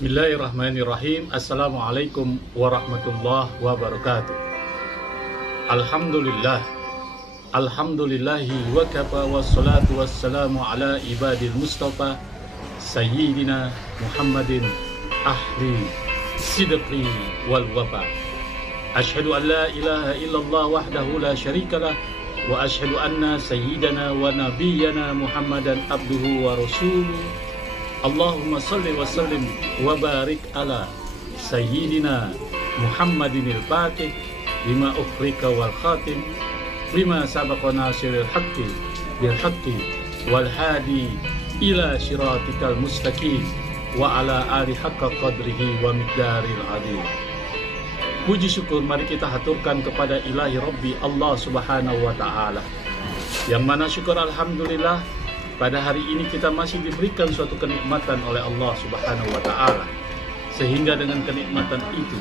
Bismillahirrahmanirrahim. Assalamualaikum warahmatullahi wabarakatuh. Alhamdulillah. Alhamdulillahi wa kafa wassalatu wassalamu ala ibadil mustafa Sayyidina Muhammadin ahli sidqi wal wafa. Ashhadu an la ilaha illallah wahdahu la syarikalah wa ashhadu anna sayyidana wa nabiyyana Muhammadan abduhu wa rasuluh. Allahumma salli wa sallim wa barik ala Sayyidina Muhammadin al-Fatih lima ukhrika wal khatim lima sabaqa nasiril haqqi bil haqqi wal hadi ila syiratikal mustaqim wa ala ali haqqa qadrihi wa miqdaril adil. Puji syukur mari kita haturkan kepada Ilahi Rabbi Allah Subhanahu wa ta'ala, yang mana syukur alhamdulillah pada hari ini kita masih diberikan suatu kenikmatan oleh Allah Subhanahu wa ta'ala, sehingga dengan kenikmatan itu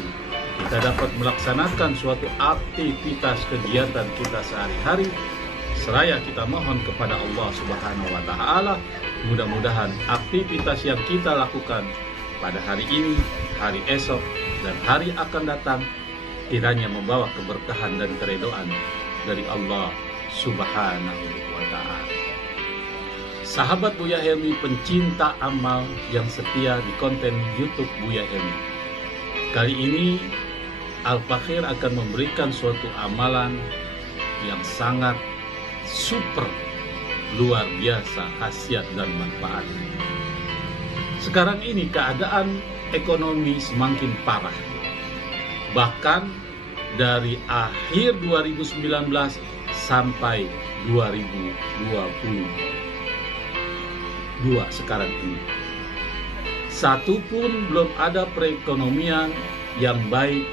kita dapat melaksanakan suatu aktivitas kegiatan kita sehari-hari. Seraya kita mohon kepada Allah Subhanahu wa ta'ala, mudah-mudahan aktivitas yang kita lakukan pada hari ini, hari esok, dan hari akan datang kiranya membawa keberkahan dan keridhaan dari Allah Subhanahu wa ta'ala. Sahabat Buya Helmi, pencinta amal yang setia di konten YouTube Buya Helmi, kali ini Al-Fakhir akan memberikan suatu amalan yang sangat super, luar biasa khasiat dan manfaatnya. Sekarang ini keadaan ekonomi semakin parah. Bahkan dari akhir 2019 sampai 2022 sekarang ini, satu pun belum ada perekonomian yang baik.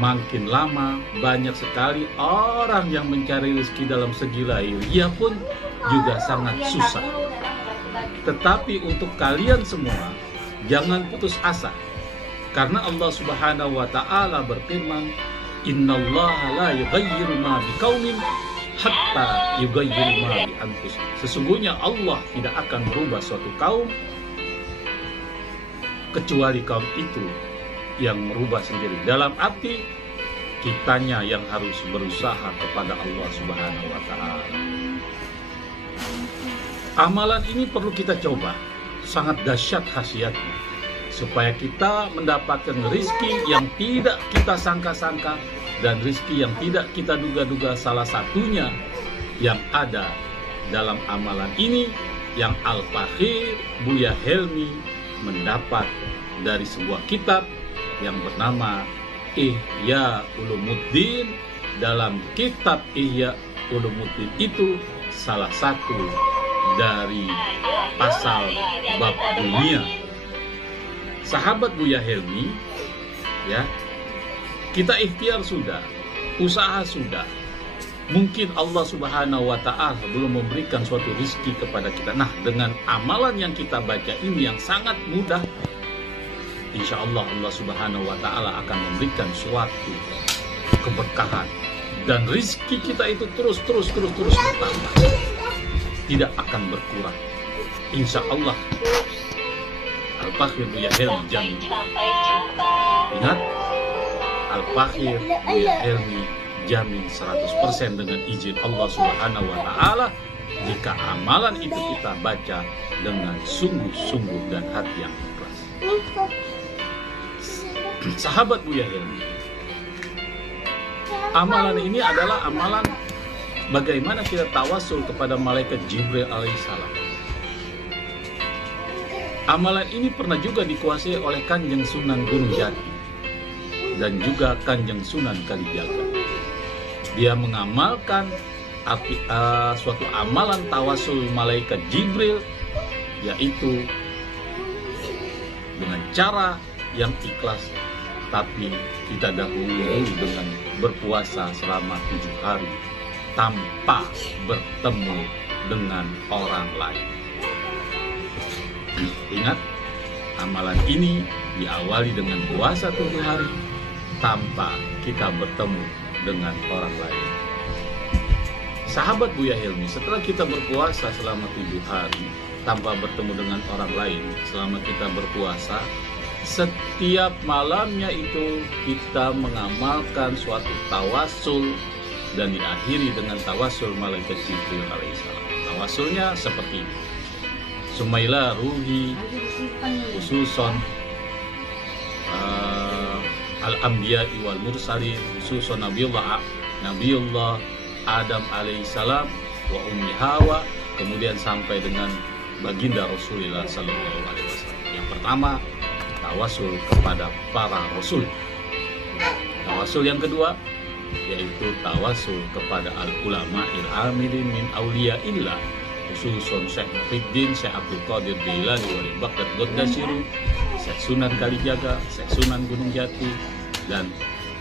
Makin lama banyak sekali orang yang mencari rezeki dalam segi lahiriah pun juga sangat susah. Tetapi untuk kalian semua, jangan putus asa, karena Allah Subhanahu wa ta'ala berfirman, innallaha la yughayyiru ma biqaumin hatta yughayyiru ma bi anfusihim. Sesungguhnya Allah tidak akan merubah suatu kaum kecuali kaum itu yang merubah sendiri. Dalam arti kitanya yang harus berusaha kepada Allah Subhanahu wa ta'ala. Amalan ini perlu kita coba, sangat dahsyat khasiatnya, supaya kita mendapatkan rezeki yang tidak kita sangka-sangka dan rezeki yang tidak kita duga-duga. Salah satunya yang ada dalam amalan ini yang Al-Fakhir Buya Helmi mendapat dari sebuah kitab yang bernama Ihya Ulumuddin. Dalam kitab Ihya Ulumuddin itu salah satu dari pasal bab dunia. Sahabat Buya Helmi, ya, kita ikhtiar sudah, usaha sudah, mungkin Allah Subhanahu wa ta'ala belum memberikan suatu rezeki kepada kita. Nah, dengan amalan yang kita baca ini yang sangat mudah, insya Allah Allah Subhanahu wa ta'ala akan memberikan suatu keberkahan, dan rezeki kita itu terus bertambah, tidak akan berkurang. Insya Allah Al-Fakhir Buya Helmi jamin. Ingat, Al-Fakhir Buya Helmi jamin 100% dengan izin Allah Subhanahu wa ta'ala, jika amalan itu kita baca dengan sungguh-sungguh dan hati yang ikhlas. Sahabat Buya Helmi, amalan ini adalah amalan bagaimana kita tawasul kepada malaikat Jibril alaihissalam. Amalan ini pernah juga dikuasai oleh Kanjeng Sunan Gunung Jati dan juga Kanjeng Sunan Kalijaga. Dia mengamalkan suatu amalan tawasul malaikat Jibril, yaitu dengan cara yang ikhlas, tapi kita dahulu dengan berpuasa selama 7 hari tanpa bertemu dengan orang lain. Ingat, amalan ini diawali dengan puasa 7 hari tanpa kita bertemu dengan orang lain. Sahabat Buya Helmi, setelah kita berpuasa selama 7 hari, tanpa bertemu dengan orang lain selama kita berpuasa. Setiap malamnya itu kita mengamalkan suatu tawasul dan diakhiri dengan tawasul malaikat Jibril alaihissalam. Tawasulnya seperti ini: Sumaila ruhi khususon al-anbiya wal mursalin, khususon Nabiullah Adam alaihissalam wa ummi Hawa, kemudian sampai dengan baginda Rasulullah sallallahu alaihi wasallam. Yang pertama, tawasul kepada para rasul. Tawasul yang kedua yaitu tawasul kepada al-ulama il-amilin min awliya illah, khususon Syekh Muhyiddin, Syekh Abdul Qadir Jailani, Wali Baghdad Ghodgashiru, Syekh Sunan Kalijaga, Syekh Sunan Gunung Jati, dan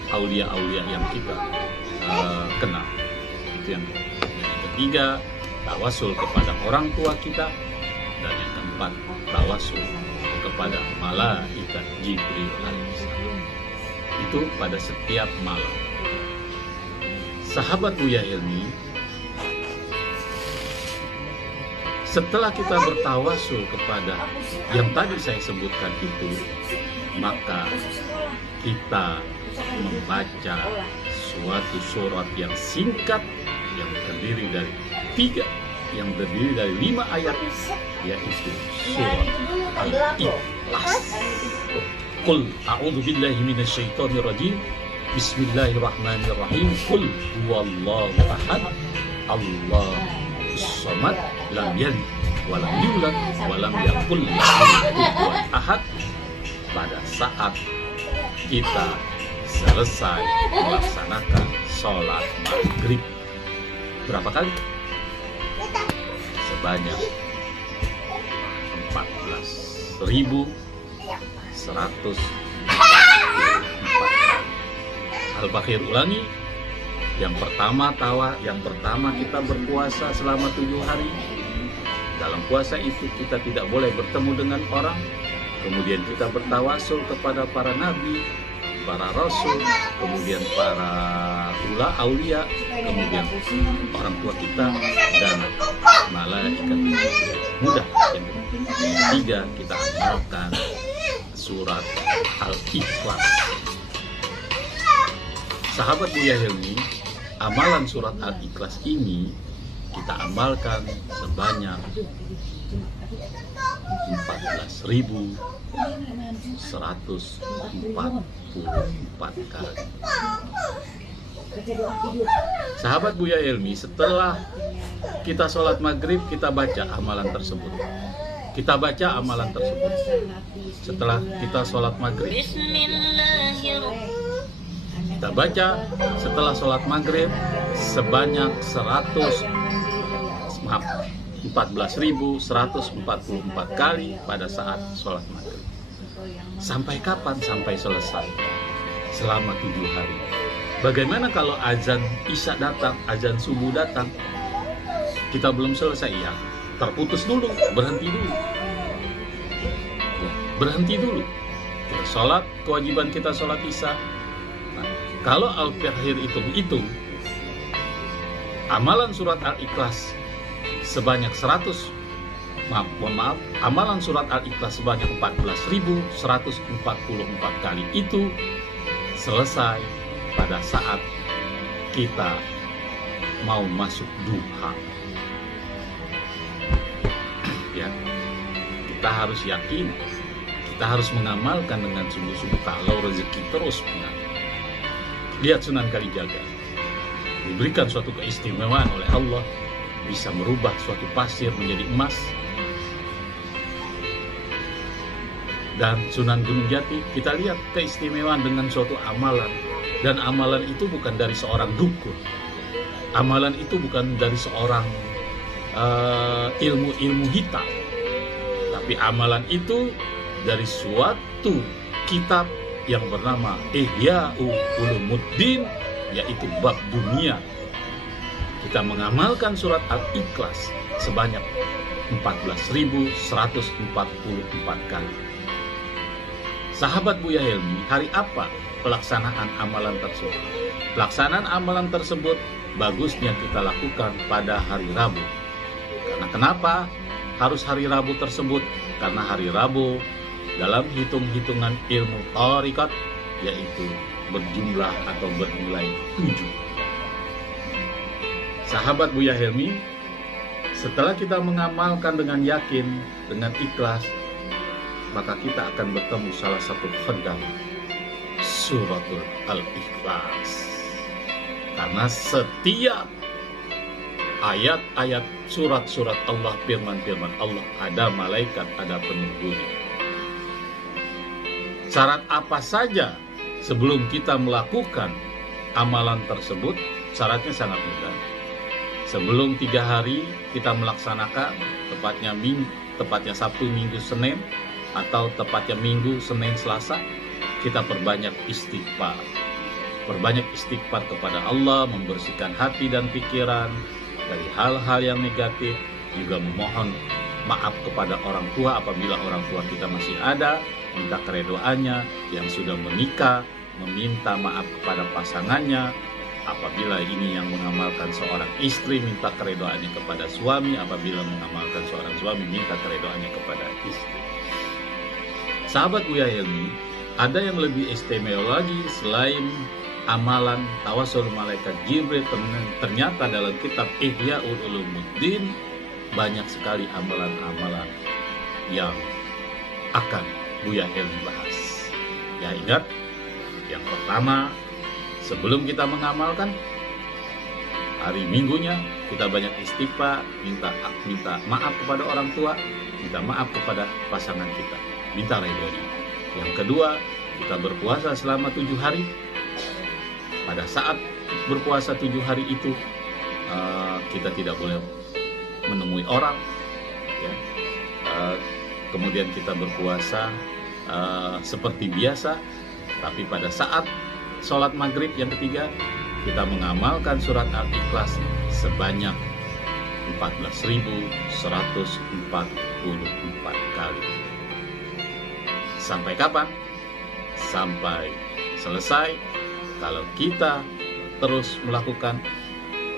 aulia-aulia yang kita kenal. Itu yang kedua. Yang ketiga, tawasul kepada orang tua kita, dan yang keempat, tawasul kepada malaikat Jibril alaihissalam. Itu pada setiap malam. Sahabat Buya Hilmi, setelah kita bertawasul kepada yang tadi saya sebutkan itu, maka kita membaca suatu surat yang singkat yang terdiri dari 5 ayat, yaitu surat Al-Ikhlas. Qul a'udzu billahi minasyaitonir rajim. Bismillahirrahmanirrahim. Qul huwallahu ahad, Allahus samad, lam yalid wa lam yulad wa lam yakul lahu kufuwan ahad. Pada saat kita selesai melaksanakan sholat maghrib, berapa kali? Sebanyak 14.144. Al-Bakhir ulangi. Yang pertama kita berpuasa selama 7 hari. Dalam puasa itu kita tidak boleh bertemu dengan orang. Kemudian kita bertawasul kepada para nabi, para rasul, kemudian para aulia, kemudian orang tua kita dan malaikat itu mudah. Yang ketiga, kita amalkan surat Al-Ikhlas. Sahabat Buya Hilmi, amalan surat Al-Ikhlas ini kita amalkan sebanyak 14.144 kali. Sahabat Buya Hilmi, setelah kita sholat maghrib, kita baca amalan tersebut. Setelah kita sholat maghrib, kita baca setelah sholat maghrib sebanyak 14.144 kali pada saat sholat maghrib. Sampai kapan? Sampai selesai. Selama 7 hari. Bagaimana kalau azan isya datang, azan subuh datang, kita belum selesai? Ya, terputus dulu, berhenti dulu. Kita sholat, kewajiban kita sholat isya. Kalau Al-Bakhir itu amalan surat Al-Ikhlas sebanyak amalan surat Al-Ikhlas sebanyak 14.144 kali itu selesai pada saat kita mau masuk duha. Ya, kita harus yakin, kita harus mengamalkan dengan sungguh-sungguh kalau rezeki terus mengalir. Lihat Sunan Kalijaga, diberikan suatu keistimewaan oleh Allah, bisa merubah suatu pasir menjadi emas. Dan Sunan Gunung Jati, kita lihat keistimewaan dengan suatu amalan. Dan amalan itu bukan dari seorang dukun, amalan itu bukan dari seorang ilmu hitam, tapi amalan itu dari suatu kitab yang bernama Ihya Ulumuddin, yaitu bab dunia. Kita mengamalkan surat Al-Ikhlas sebanyak 14.144 kali. Sahabat Buya Hilmi, hari apa pelaksanaan amalan tersebut? Pelaksanaan amalan tersebut bagusnya kita lakukan pada hari Rabu. Karena kenapa? harus hari Rabu tersebut? Karena hari Rabu dalam hitung-hitungan ilmu thariqat yaitu berjumlah atau bernilai 7. Sahabat Buya Helmi, setelah kita mengamalkan dengan yakin, dengan ikhlas, maka kita akan bertemu salah satu khandam, suratul Al-Ikhlas. Karena setiap ayat-ayat surat-surat Allah, firman-firman Allah, ada malaikat, ada penunggunya. Syarat apa saja sebelum kita melakukan amalan tersebut? Syaratnya sangat mudah. Sebelum 3 hari kita melaksanakan, tepatnya Sabtu, Minggu, Senin, atau tepatnya Minggu, Senin, Selasa, kita perbanyak istighfar. Perbanyak istighfar kepada Allah, membersihkan hati dan pikiran dari hal-hal yang negatif, juga memohon maaf kepada orang tua apabila orang tua kita masih ada, minta keredoannya. Yang sudah menikah, meminta maaf kepada pasangannya. Apabila ini yang mengamalkan seorang istri, minta keredoannya kepada suami. Apabila mengamalkan seorang suami, minta keredoannya kepada istri. Sahabat Buya Helmi, ada yang lebih istimewa lagi selain amalan tawasul malaikat Jibril. Ternyata dalam kitab Ihya Ulumuddin banyak sekali amalan-amalan yang akan Buya Helmi bahas. Ya, ingat, yang pertama, sebelum kita mengamalkan, hari Minggunya kita banyak istighfar, minta maaf kepada orang tua, minta maaf kepada pasangan kita, minta ridhonya. Yang kedua, kita berpuasa selama 7 hari. Pada saat berpuasa 7 hari itu, kita tidak boleh menemui orang, ya. Kemudian kita berpuasa seperti biasa, tapi pada saat sholat maghrib yang ketiga, kita mengamalkan surat Al-Ikhlas sebanyak 14.144 kali. Sampai kapan? Sampai selesai. Kalau kita terus melakukan,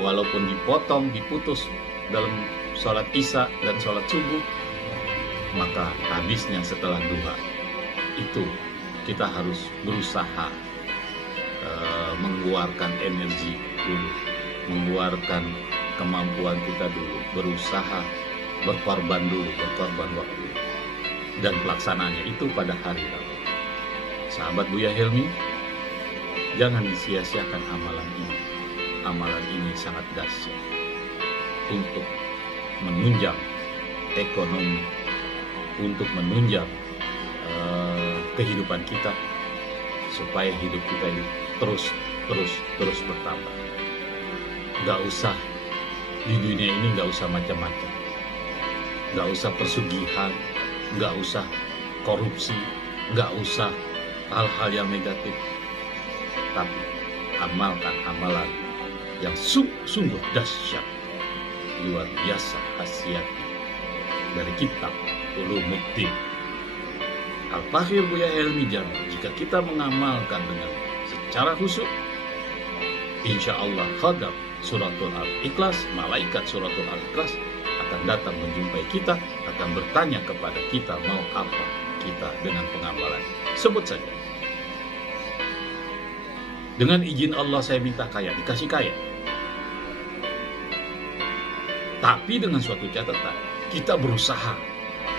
walaupun dipotong, diputus dalam sholat isya dan sholat subuh, maka habisnya setelah duha. Itu kita harus berusaha mengeluarkan energi dulu, mengeluarkan kemampuan kita dulu, berusaha berkorban waktu, dan pelaksanaannya itu pada hari Rabu. Sahabat Buya Helmi, jangan disia-siakan amalan ini. Amalan ini sangat dahsyat untuk menunjang ekonomi, untuk menunjang kehidupan kita, supaya hidup kita ini terus bertambah. Gak usah di dunia ini, gak usah macam-macam, gak usah persugihan, gak usah korupsi, gak usah hal-hal yang negatif, tapi amalkan amalan yang sungguh dahsyat, luar biasa khasiatnya, dari kitab Ulumuddin. Al-Fakhir Buya Helmi Jamil, jika kita mengamalkan dengan secara khusyuk, insya Allah khadam suratul Al-Ikhlas, malaikat suratul Al-Ikhlas akan datang menjumpai kita, akan bertanya kepada kita mau apa kita dengan pengamalan. Sebut saja, dengan izin Allah saya minta kaya, dikasih kaya. Tapi dengan suatu catatan, kita berusaha.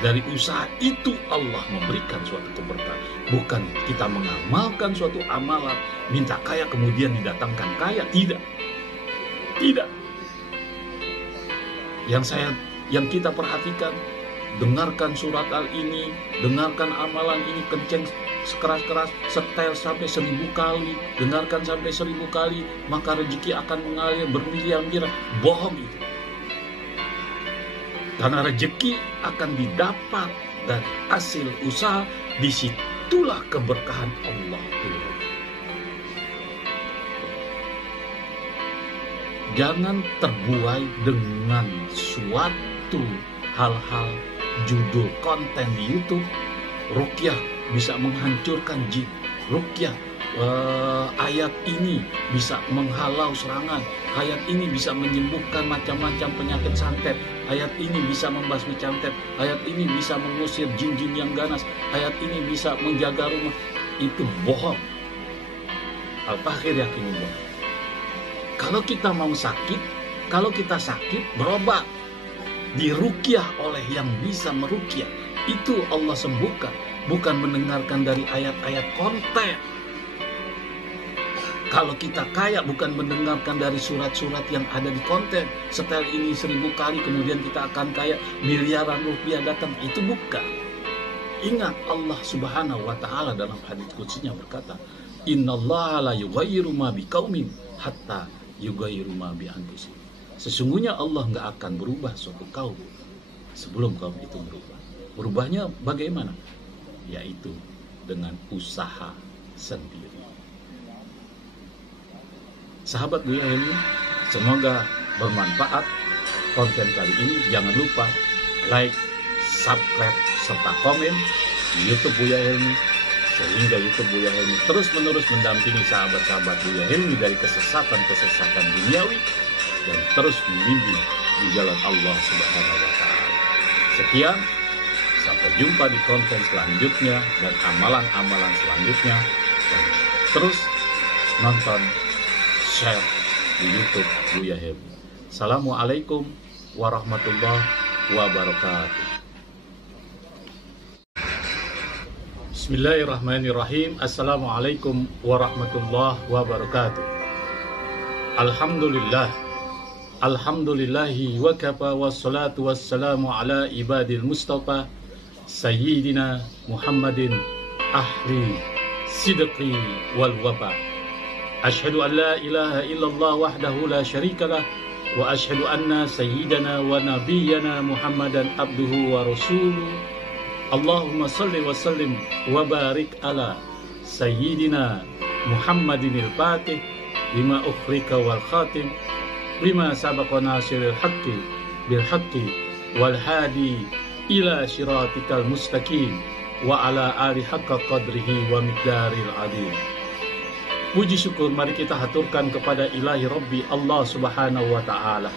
Dari usaha itu Allah memberikan suatu keberkahan. Bukan kita mengamalkan suatu amalan, minta kaya kemudian didatangkan kaya. Tidak. Yang kita perhatikan, dengarkan surat ini, dengarkan amalan ini kenceng sekeras-keras, setel sampai 1000 kali, dengarkan sampai 1000 kali, maka rezeki akan mengalir bermiliar-miliar. Bohong itu. Karena rezeki akan didapat dari hasil usaha, disitulah keberkahan Allah turun. Jangan terbuai dengan suatu hal-hal judul konten di YouTube. Ruqyah bisa menghancurkan jin. Ruqyah, ayat ini bisa menghalau serangan. Ayat ini bisa menyembuhkan macam-macam penyakit santet. ayat ini bisa membasmi cantet, ayat ini bisa mengusir jin-jin yang ganas, ayat ini bisa menjaga rumah. Itu bohong. Al-Fakhir yakini bohong. Kalau kita mau sakit, kalau kita sakit, berobat, diruqyah oleh yang bisa meruqyah. Itu Allah sembuhkan, bukan mendengarkan dari ayat-ayat konten. Kalau kita kaya, bukan mendengarkan dari surat-surat yang ada di konten. Setel ini 1000 kali, kemudian kita akan kaya, miliaran rupiah datang. Itu bukan. Ingat, Allah Subhanahu wa Ta'ala dalam hadits qudsinya berkata, Innallaha la yughayyiru ma biqaumin hatta yughayyiru ma bi anfusihim. Sesungguhnya Allah nggak akan berubah suatu kaum sebelum kaum itu berubah. Berubahnya bagaimana? Yaitu dengan usaha sendiri. Sahabat Buya Helmi, semoga bermanfaat konten kali ini. Jangan lupa like, subscribe, serta komen di YouTube Buya Helmi, sehingga YouTube Buya Helmi terus-menerus mendampingi sahabat-sahabat Buya Helmi dari kesesatan-kesesatan duniawi dan terus membimbing di jalan Allah Subhanahu wa Ta'ala. Sekian, sampai jumpa di konten selanjutnya dan amalan-amalan selanjutnya, dan terus nonton, share di YouTube Buya Helmi. Assalamualaikum warahmatullahi wabarakatuh. Bismillahirrahmanirrahim. Assalamualaikum warahmatullahi wabarakatuh. Alhamdulillah. Alhamdulillahi wa kafa wassalatu wassalamu ala ibadil mustafa Sayyidina Muhammadin ahli sidqi wal wafa. Ashhadu an la ilaha illallah wahdahu la syarika lah, wa ashhadu anna sayyidana wa nabiyyana Muhammadan abduhu wa rasuluh. Allahumma salli wa sallim wa barik ala sayyidina Muhammadinil Fatih lima ukhrika wal khatim lima sabaqa nasiril haqqi bil haqqi wal hadi ila syiratikal mustaqim wa ala ali haqqa qadrihi wa miqdaril azim. Puji syukur mari kita haturkan kepada Ilahi Rabbi Allah Subhanahu wa Ta'ala,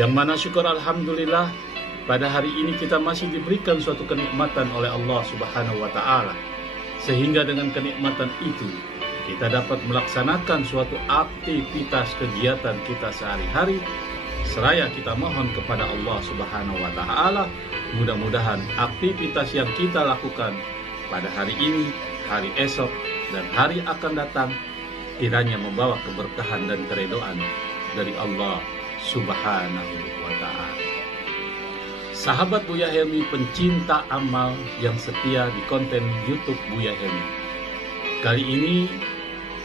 yang mana syukur alhamdulillah pada hari ini kita masih diberikan suatu kenikmatan oleh Allah Subhanahu wa Ta'ala, sehingga dengan kenikmatan itu kita dapat melaksanakan suatu aktivitas kegiatan kita sehari-hari. Seraya kita mohon kepada Allah Subhanahu wa Ta'ala, mudah-mudahan aktivitas yang kita lakukan pada hari ini, hari esok, dan hari akan datang kiranya membawa keberkahan dan keridhaan dari Allah Subhanahu wa Ta'ala. Sahabat Buya Helmi, pencinta amal yang setia di konten YouTube Buya Helmi, kali ini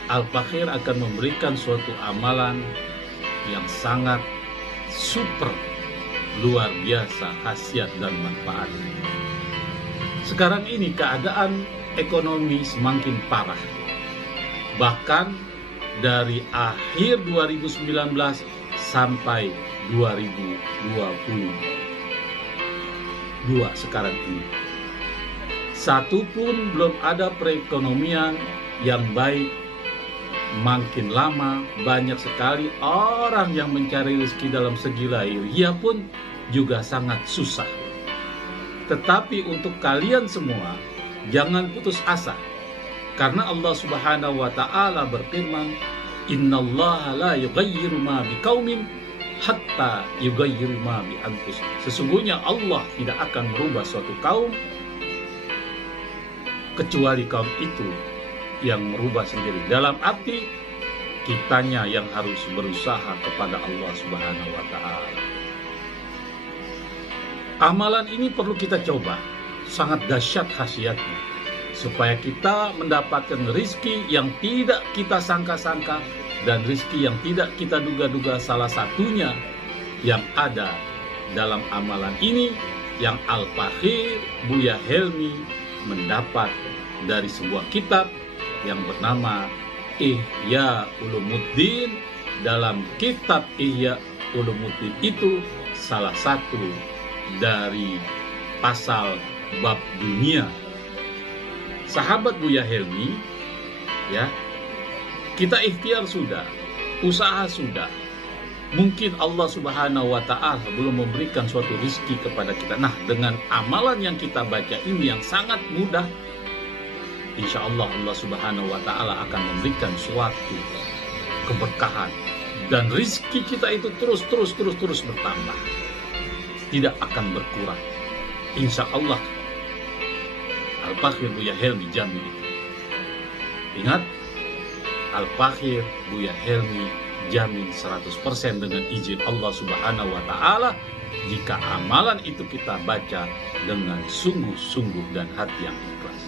Al-Fakhir akan memberikan suatu amalan yang sangat super, luar biasa khasiat dan manfaat. Sekarang ini keadaan ekonomi semakin parah. Bahkan dari akhir 2019 sampai 2022 sekarang ini, satu pun belum ada perekonomian yang baik. Makin lama banyak sekali orang yang mencari rezeki dalam segi lahiriah pun juga sangat susah. Tetapi untuk kalian semua, jangan putus asa, karena Allah Subhanahu wa Ta'ala berfirman, Innallaha la yughayyiru ma biqaumin hatta yughayyiru ma bi anfusihim. Sesungguhnya Allah tidak akan merubah suatu kaum kecuali kaum itu yang merubah sendiri. Dalam arti kitanya yang harus berusaha kepada Allah Subhanahu wa Ta'ala. Amalan ini perlu kita coba, sangat dahsyat khasiatnya, supaya kita mendapatkan rizki yang tidak kita sangka-sangka dan rizki yang tidak kita duga-duga. Salah satunya yang ada dalam amalan ini yang Al-Fakhir Buya Helmi mendapat dari sebuah kitab yang bernama Ihya Ulumuddin. Dalam kitab Ihya Ulumuddin itu salah satu dari pasal bab dunia. Sahabat Buya Helmi, ya, kita ikhtiar sudah, usaha sudah, Mungkin Allah Subhanahu wa Ta'ala belum memberikan suatu rizki kepada kita. Nah, dengan amalan yang kita baca ini yang sangat mudah, insya Allah Allah Subhanahu wa Ta'ala akan memberikan suatu keberkahan, dan rizki kita itu terus bertambah, tidak akan berkurang. Insya Allah Al-Fakhir Buya Helmi jamin itu. Ingat, Al-Fakhir Buya Helmi jamin 100% dengan izin Allah Subhanahu wa Ta'ala jika amalan itu kita baca dengan sungguh-sungguh dan hati yang ikhlas.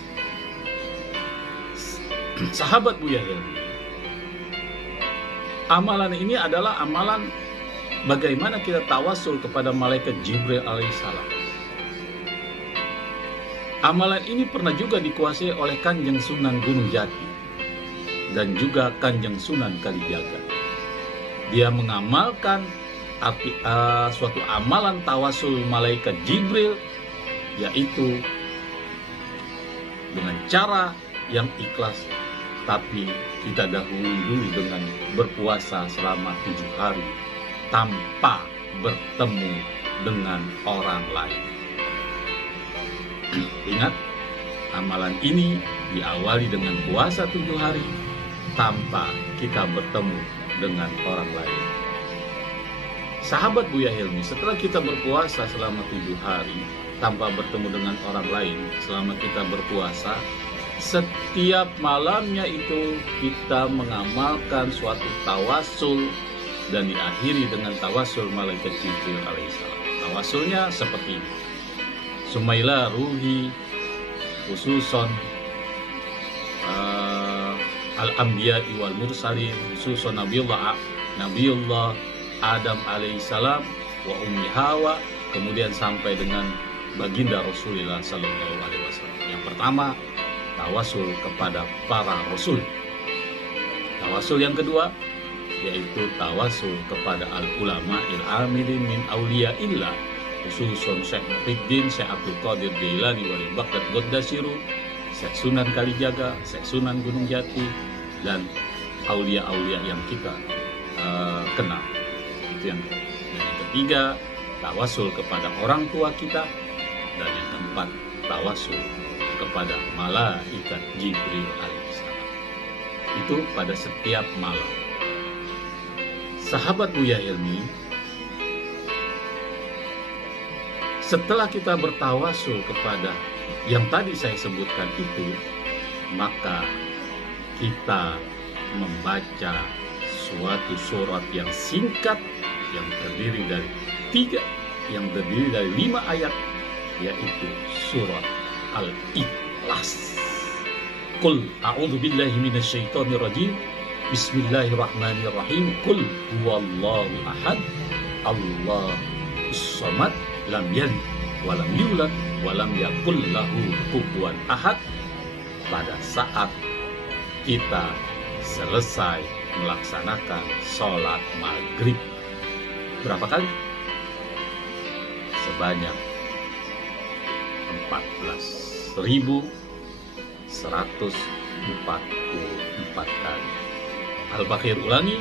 Sahabat Buya Helmi, amalan ini adalah amalan bagaimana kita tawasul kepada malaikat Jibril alaihissalam. Amalan ini pernah juga dikuasai oleh Kanjeng Sunan Gunung Jati dan juga Kanjeng Sunan Kalijaga. Dia mengamalkan suatu amalan tawasul malaikat Jibril, yaitu dengan cara yang ikhlas, tapi kita dahului dulu dengan berpuasa selama 7 hari tanpa bertemu dengan orang lain. Ingat, amalan ini diawali dengan puasa 7 hari tanpa kita bertemu dengan orang lain. Sahabat Buya Helmi, setelah kita berpuasa selama 7 hari tanpa bertemu dengan orang lain, selama kita berpuasa, setiap malamnya itu kita mengamalkan suatu tawasul dan diakhiri dengan tawasul malaikat Jibril alaihissalam. Tawasulnya seperti ini: Sumaila ruhi khususon al-anbiya wal mursalin, khususon Nabiullah Adam alaihissalam wa ummi Hawa, kemudian sampai dengan baginda Rasulullah sallallahu alaihi wasallam. Yang pertama, tawasul kepada para rasul. Tawasul yang kedua yaitu tawasul kepada al-ulama il-amilin min awliyaillah, khususon Syekh Muhyiddin, Syekh Abdul Qadir Jailani wali Baghdad Goddasiru, Syekh Sunan Kalijaga, Syekh Sunan Gunung Jati, dan aulia-aulia yang kita kenal. Itu yang ketiga, tawasul kepada orang tua kita, dan yang keempat, tawasul kepada malaikat Jibril alaihissalam. Itu pada setiap malam. Sahabat Buya Helmi, setelah kita bertawasul kepada yang tadi saya sebutkan itu, maka kita membaca suatu surat yang singkat yang terdiri dari 5 ayat, yaitu surat Al-Ikhlas. Qul a'udzu billahi minasyaitonir rajim. Bismillahirrahmanirrahim. Qul huwallahu ahad, Allahus samad, lam yalid wa lam yulad wa lam yakul lahu kufuwan ahad. Pada saat kita selesai melaksanakan sholat maghrib, berapa kali? Sebanyak 14.144 kali. Al-Fakhir ulangi.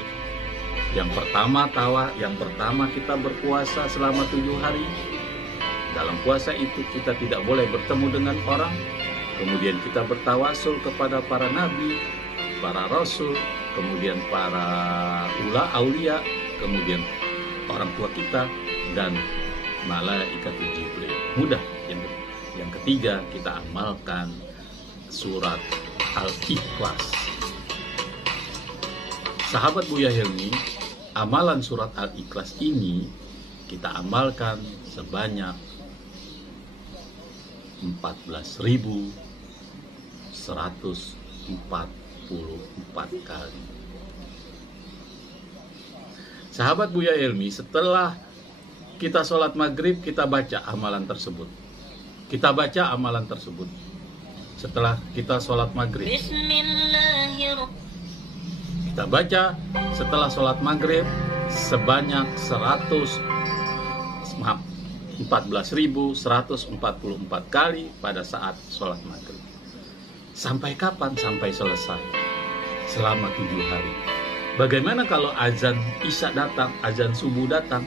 Yang pertama kita berpuasa selama 7 hari. Dalam puasa itu kita tidak boleh bertemu dengan orang. Kemudian kita bertawasul kepada para nabi, para rasul, kemudian para aulia, kemudian orang tua kita, dan malaikat Jibril. Mudah. Yang ketiga, kita amalkan surat Al-Ikhlas. Sahabat Buya Helmi, amalan surat Al-Ikhlas ini kita amalkan sebanyak 14.144 kali. Sahabat Buya Helmi, setelah kita sholat maghrib, kita baca amalan tersebut. Setelah kita sholat maghrib, kita baca setelah sholat maghrib sebanyak 14.144 kali pada saat sholat maghrib. Sampai kapan? Sampai selesai. Selama 7 hari. Bagaimana kalau azan isya datang, azan subuh datang,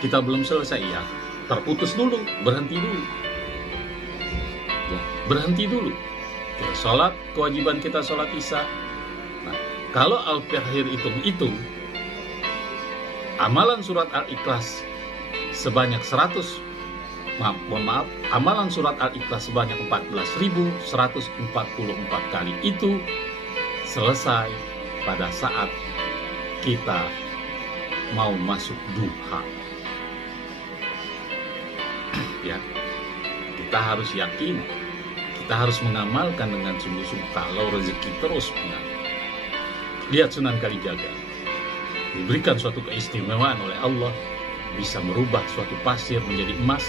kita belum selesai, ya terputus dulu, berhenti dulu, ya, berhenti dulu. Kita sholat, kewajiban kita sholat isya. Nah, kalau Al-Fihir hitung, amalan surat Al-Ikhlas sebanyak 100, amalan surat Al-Ikhlas sebanyak 14.144 kali itu selesai pada saat kita mau masuk duha. Ya, kita harus yakin, kita harus mengamalkan dengan sungguh-sungguh kalau rezeki terus mengalir. Lihat Sunan Kalijaga, diberikan suatu keistimewaan oleh Allah, bisa merubah suatu pasir menjadi emas.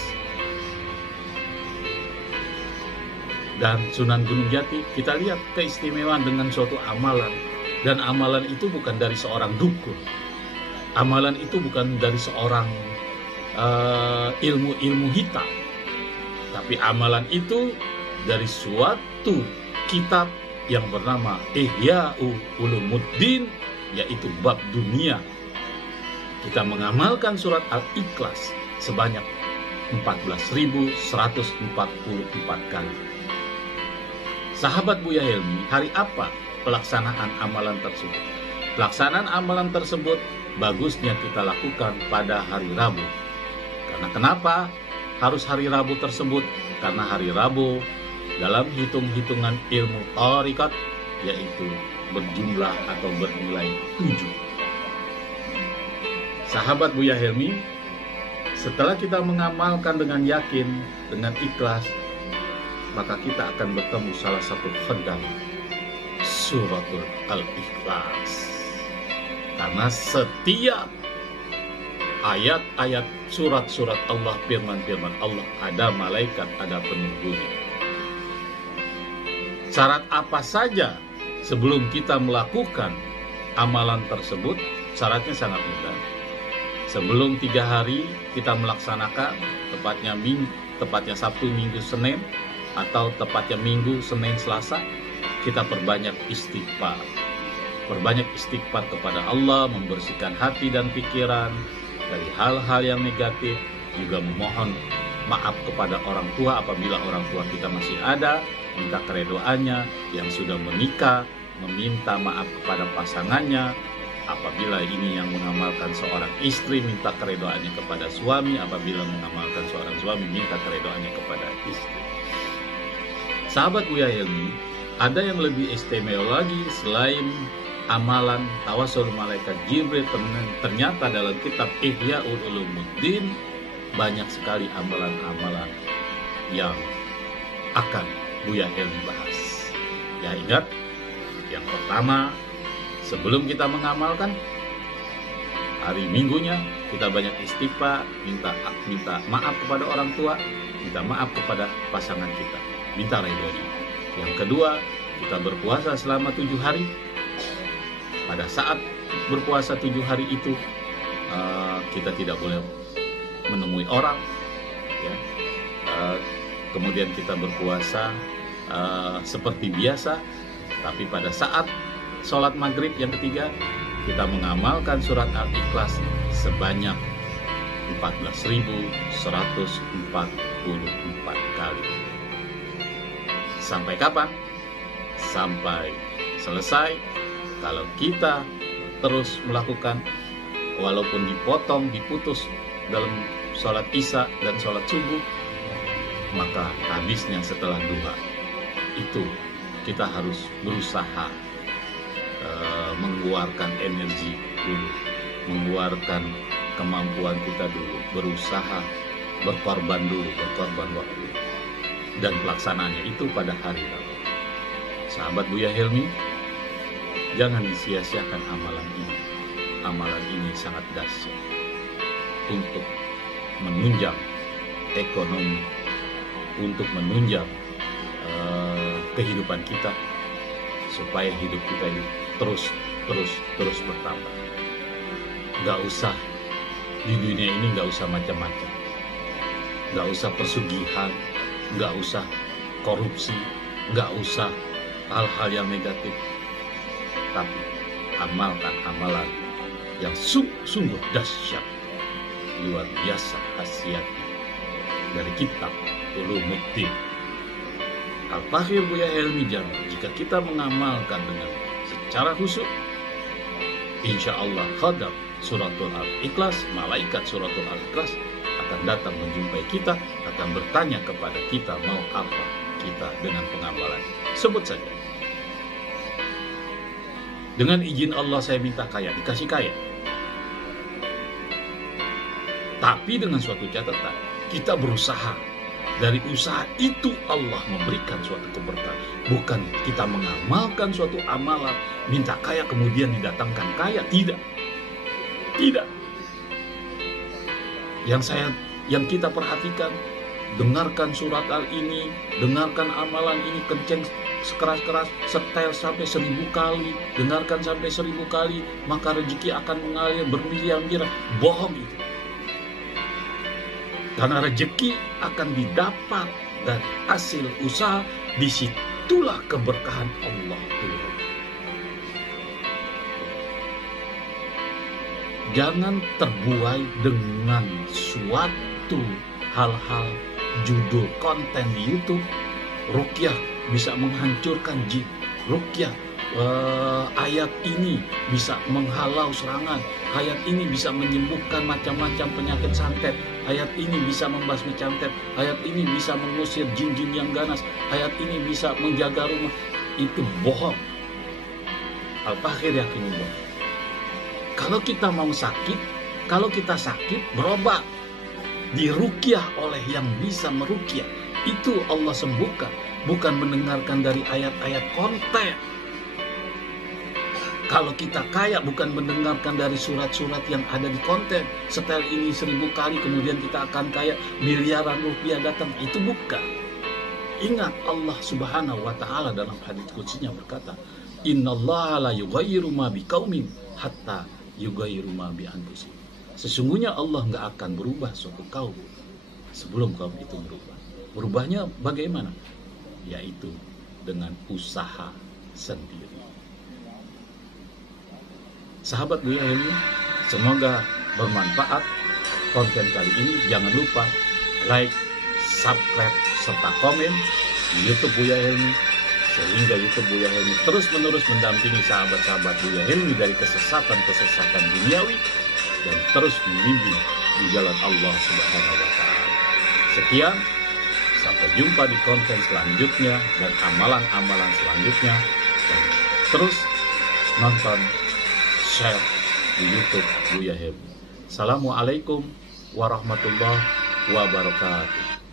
Dan Sunan Gunung Jati, kita lihat keistimewaan dengan suatu amalan. Dan amalan itu bukan dari seorang dukun, amalan itu bukan dari seorang ilmu hitam, tapi amalan itu dari suatu kitab yang bernama Ihya'u Ulumuddin, yaitu bab dunia. Kita mengamalkan surat Al-Ikhlas sebanyak 14.144 kali. Sahabat Buya Helmi, hari apa pelaksanaan amalan tersebut? Pelaksanaan amalan tersebut bagusnya kita lakukan pada hari Rabu. Karena kenapa harus hari Rabu tersebut? Karena hari Rabu dalam hitung-hitungan ilmu thariqat yaitu berjumlah atau bernilai 7. Sahabat Buya Helmi, setelah kita mengamalkan dengan yakin, dengan ikhlas, maka kita akan bertemu salah satu khodam suratul Al-Ikhlas. Karena setiap ayat-ayat surat-surat Allah, firman-firman Allah, ada malaikat, ada penunggunya. Syarat apa saja sebelum kita melakukan amalan tersebut? Syaratnya sangat mudah. Sebelum 3 hari kita melaksanakan, tepatnya Sabtu, Minggu, Senin, atau tepatnya Minggu, Senin, Selasa, kita perbanyak istighfar. Perbanyak istighfar kepada Allah, membersihkan hati dan pikiran dari hal-hal yang negatif, juga memohon maaf kepada orang tua apabila orang tua kita masih ada, minta keredoannya. Yang sudah menikah, meminta maaf kepada pasangannya. Apabila ini yang mengamalkan seorang istri, minta keredoannya kepada suami. Apabila mengamalkan seorang suami, minta keredoannya kepada istri. Sahabat Buya Helmi, ada yang lebih istimewa lagi selain amalan tawasul malaikat Jibril. Ternyata dalam kitab Ihya'ul Ulumuddin banyak sekali amalan-amalan yang akan Buya Helmi bahas. Ya, ingat, yang pertama, sebelum kita mengamalkan, hari Minggunya kita banyak istighfar, minta maaf kepada orang tua, minta maaf kepada pasangan kita, minta ridhonya. Yang kedua, kita berpuasa selama 7 hari. Pada saat berpuasa 7 hari itu, kita tidak boleh menemui orang, ya. Kemudian kita berpuasa seperti biasa, tapi pada saat sholat maghrib yang ketiga, kita mengamalkan surat Al-Ikhlas sebanyak 14.144 kali. Sampai kapan? Sampai selesai. Kalau kita terus melakukan, walaupun dipotong, diputus dalam sholat isya dan sholat subuh, maka habisnya setelah duha. Itu kita harus berusaha mengeluarkan energi dulu, mengeluarkan kemampuan kita dulu, berusaha berkorban waktu, dan pelaksanaannya itu pada hari Rabu. Sahabat Buya Helmi, jangan disia-siakan amalan ini. Amalan ini sangat dahsyat untuk menunjang ekonomi, untuk menunjang kehidupan kita, supaya hidup kita ini terus bertambah. Gak usah di dunia ini, gak usah macam-macam, gak usah persugihan, gak usah korupsi, gak usah hal-hal yang negatif. Tapi amalkan amalan yang sungguh dahsyat, luar biasa khasiatnya dari kitab Ulumuddin. Al-Tahir Buya Helmi Jamil, jika kita mengamalkan dengan secara khusyuk, insya Allah khadam suratul Al-Ikhlas, malaikat suratul Al-Ikhlas akan datang menjumpai kita, akan bertanya kepada kita mau apa kita dengan pengamalan. Sebut saja, dengan izin Allah saya minta kaya, dikasih kaya. Tapi dengan suatu catatan, kita berusaha. Dari usaha itu Allah memberikan suatu keberkahan. Bukan kita mengamalkan suatu amalan, minta kaya kemudian didatangkan kaya. Tidak. Tidak. Yang kita perhatikan, dengarkan surat al ini, dengarkan amalan ini kenceng sekeras-keras, setel sampai 1000 kali, dengarkan sampai 1000 kali, maka rezeki akan mengalir bermiliar-miliar. Bohong itu. Karena rezeki akan didapat dari hasil usaha, disitulah keberkahan Allah turun. Jangan terbuai dengan suatu hal-hal judul konten di YouTube. Ruqyah bisa menghancurkan jin. Ruqyah ayat ini bisa menghalau serangan. Ayat ini bisa menyembuhkan macam-macam penyakit santet. Ayat ini bisa membasmi cantet. Ayat ini bisa mengusir jin-jin yang ganas. Ayat ini bisa menjaga rumah. Itu bohong. Al-Tahir yakin bohong. Kalau kita mau sakit, kalau kita sakit, berobat. Diruqyah oleh yang bisa meruqyah. Itu Allah sembuhkan. Bukan mendengarkan dari ayat-ayat konten. Kalau kita kaya, bukan mendengarkan dari surat-surat yang ada di konten. Setel ini 1000 kali, kemudian kita akan kaya, miliaran rupiah datang. Itu bukan. Ingat Allah subhanahu wa ta'ala dalam hadits qudsinya berkata, Innallaha la yughayyiru ma biqaumin hatta yughayyiru ma bi anfusihim. Sesungguhnya Allah nggak akan berubah suatu kaum sebelum kaum itu berubah. Berubahnya bagaimana? Yaitu dengan usaha sendiri. Sahabat Buya Helmi, semoga bermanfaat konten kali ini. Jangan lupa like, subscribe, serta komen di YouTube Buya Helmi, sehingga YouTube Buya Helmi terus-menerus mendampingi sahabat-sahabat Buya Helmi dari kesesatan-kesesatan duniawi dan terus membimbing di jalan Allah Subhanahu wa Ta'ala. Sekian, sampai jumpa di konten selanjutnya dan amalan-amalan selanjutnya, dan terus nonton, share di YouTube Buya Helmi. Assalamualaikum warahmatullahi wabarakatuh.